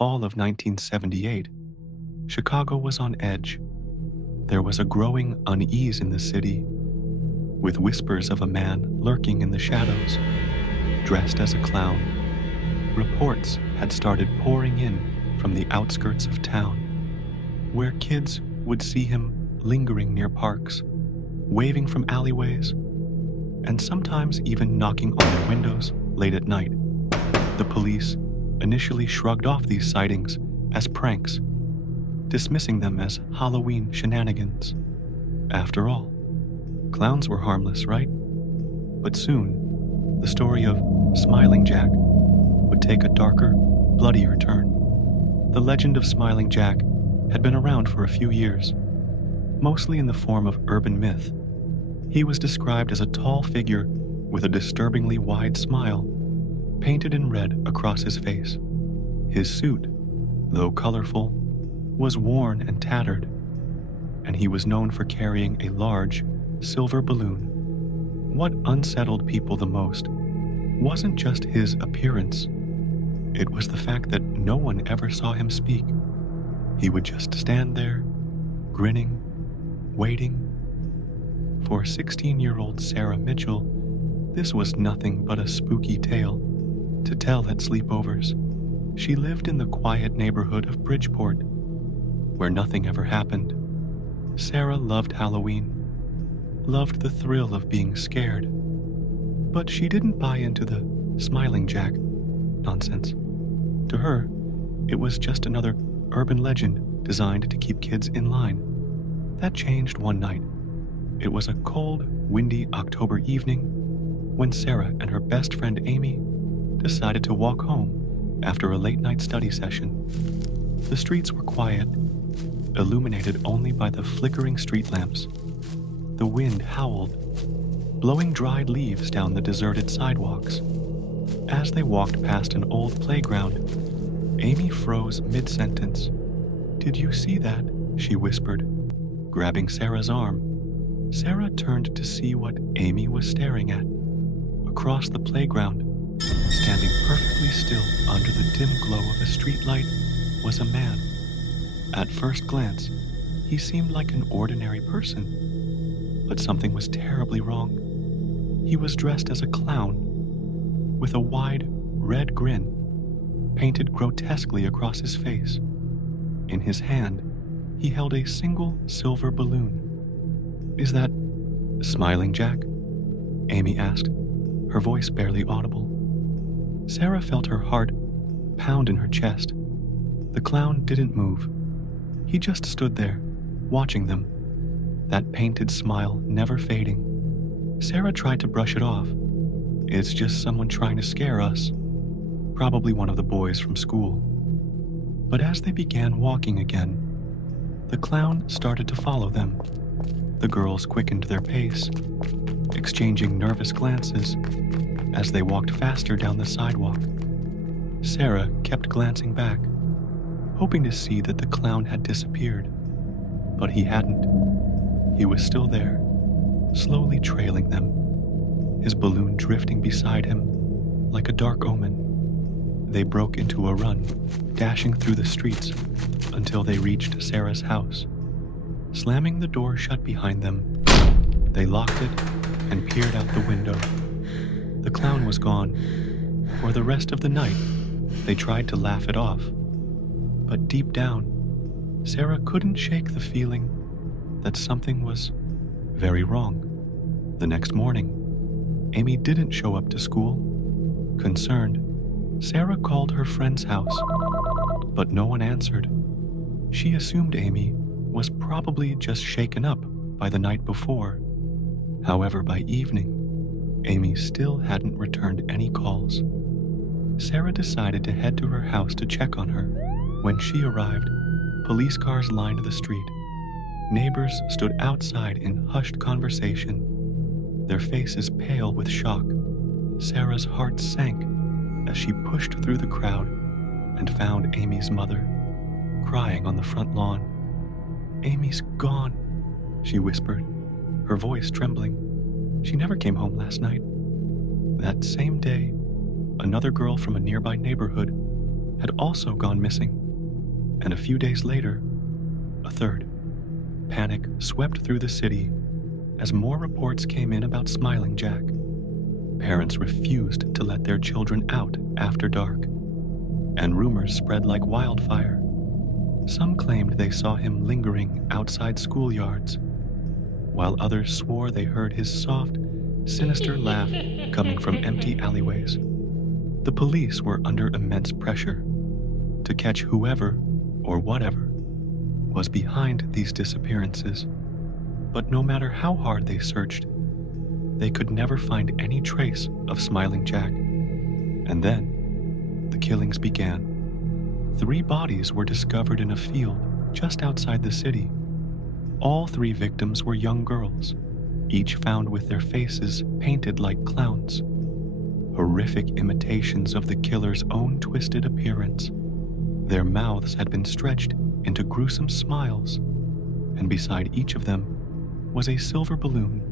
fall of 1978, Chicago was on edge. There was a growing unease in the city, with whispers of a man lurking in the shadows, dressed as a clown. Reports had started pouring in from the outskirts of town, where kids would see him lingering near parks, waving from alleyways, and sometimes even knocking on their windows late at night. The police initially shrugged off these sightings as pranks, dismissing them as Halloween shenanigans. After all, clowns were harmless, right? But soon, the story of Smiling Jack would take a darker, bloodier turn. The legend of Smiling Jack had been around for a few years, mostly in the form of urban myth. He was described as a tall figure with a disturbingly wide smile, painted in red across his face. His suit, though colorful, was worn and tattered, and he was known for carrying a large, silver balloon. What unsettled people the most wasn't just his appearance. It was the fact that no one ever saw him speak. He would just stand there, grinning, waiting. For 16-year-old Sarah Mitchell, this was nothing but a spooky tale to tell at sleepovers. She lived in the quiet neighborhood of Bridgeport, where nothing ever happened. Sarah loved Halloween, loved the thrill of being scared, but she didn't buy into the Smiling Jack nonsense. To her, it was just another urban legend designed to keep kids in line. That changed one night. It was a cold, windy October evening when Sarah and her best friend Amy decided to walk home after a late-night study session. The streets were quiet, illuminated only by the flickering street lamps. The wind howled, blowing dried leaves down the deserted sidewalks. As they walked past an old playground, Amy froze mid-sentence. "Did you see that?" she whispered, grabbing Sarah's arm. Sarah turned to see what Amy was staring at. Across the playground, standing perfectly still under the dim glow of a streetlight, was a man. At first glance, he seemed like an ordinary person, but something was terribly wrong. He was dressed as a clown, with a wide, red grin painted grotesquely across his face. In his hand, he held a single silver balloon. "Is that Smiling Jack?" Amy asked, her voice barely audible. Sarah felt her heart pound in her chest. The clown didn't move. He just stood there, watching them, that painted smile never fading. Sarah tried to brush it off. "It's just someone trying to scare us. Probably one of the boys from school." But as they began walking again, the clown started to follow them. The girls quickened their pace, exchanging nervous glances as they walked faster down the sidewalk. Sarah kept glancing back, hoping to see that the clown had disappeared, but he hadn't. He was still there, slowly trailing them, his balloon drifting beside him like a dark omen. They broke into a run, dashing through the streets until they reached Sarah's house. Slamming the door shut behind them, they locked it and peered out the window. The clown was gone. For the rest of the night, they tried to laugh it off. But deep down, Sarah couldn't shake the feeling that something was very wrong. The next morning, Amy didn't show up to school. Concerned, Sarah called her friend's house, but no one answered. She assumed Amy was probably just shaken up by the night before. However, by evening, Amy still hadn't returned any calls. Sarah decided to head to her house to check on her. When she arrived, police cars lined the street. Neighbors stood outside in hushed conversation, their faces pale with shock. Sarah's heart sank as she pushed through the crowd and found Amy's mother, crying on the front lawn. "Amy's gone," she whispered, her voice trembling. "She never came home last night." That same day, another girl from a nearby neighborhood had also gone missing, and a few days later, a third. Panic swept through the city as more reports came in about Smiling Jack. Parents refused to let their children out after dark, and rumors spread like wildfire. Some claimed they saw him lingering outside schoolyards, while others swore they heard his soft, sinister laugh coming from empty alleyways. The police were under immense pressure to catch whoever or whatever was behind these disappearances, but no matter how hard they searched, they could never find any trace of Smiling Jack. And then, the killings began. 3 bodies were discovered in a field just outside the city. All 3 victims were young girls, each found with their faces painted like clowns. Horrific imitations of the killer's own twisted appearance. Their mouths had been stretched into gruesome smiles, and beside each of them was a silver balloon,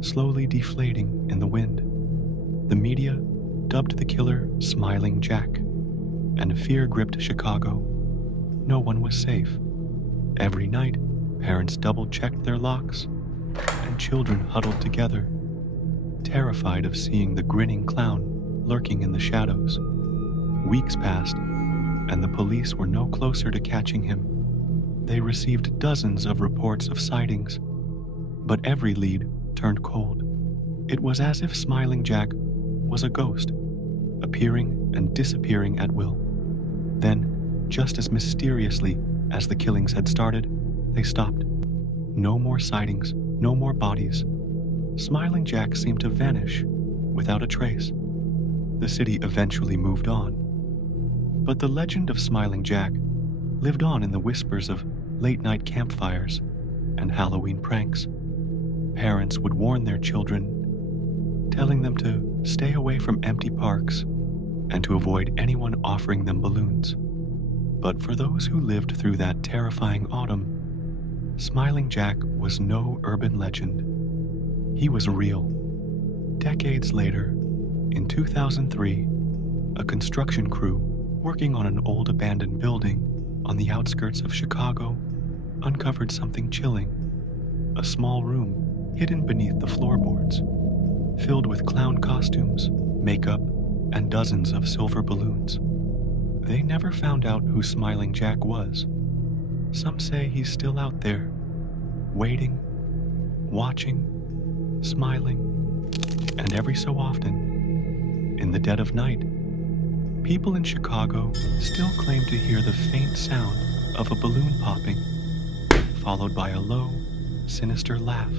slowly deflating in the wind. The media dubbed the killer Smiling Jack, and fear gripped Chicago. No one was safe. Every night, parents double-checked their locks, and children huddled together, terrified of seeing the grinning clown lurking in the shadows. Weeks passed, and the police were no closer to catching him. They received dozens of reports of sightings, but every lead turned cold. It was as if Smiling Jack was a ghost, appearing and disappearing at will. Then, just as mysteriously as the killings had started, they stopped. No more sightings, no more bodies. Smiling Jack seemed to vanish without a trace. The city eventually moved on. But the legend of Smiling Jack lived on in the whispers of late-night campfires and Halloween pranks. Parents would warn their children, telling them to stay away from empty parks and to avoid anyone offering them balloons. But for those who lived through that terrifying autumn, Smiling Jack was no urban legend. He was real. Decades later, in 2003, a construction crew working on an old abandoned building on the outskirts of Chicago uncovered something chilling. A small room hidden beneath the floorboards, filled with clown costumes, makeup, and dozens of silver balloons. They never found out who Smiling Jack was. Some say he's still out there, waiting, watching, smiling, and every so often, in the dead of night, people in Chicago still claim to hear the faint sound of a balloon popping, followed by a low, sinister laugh.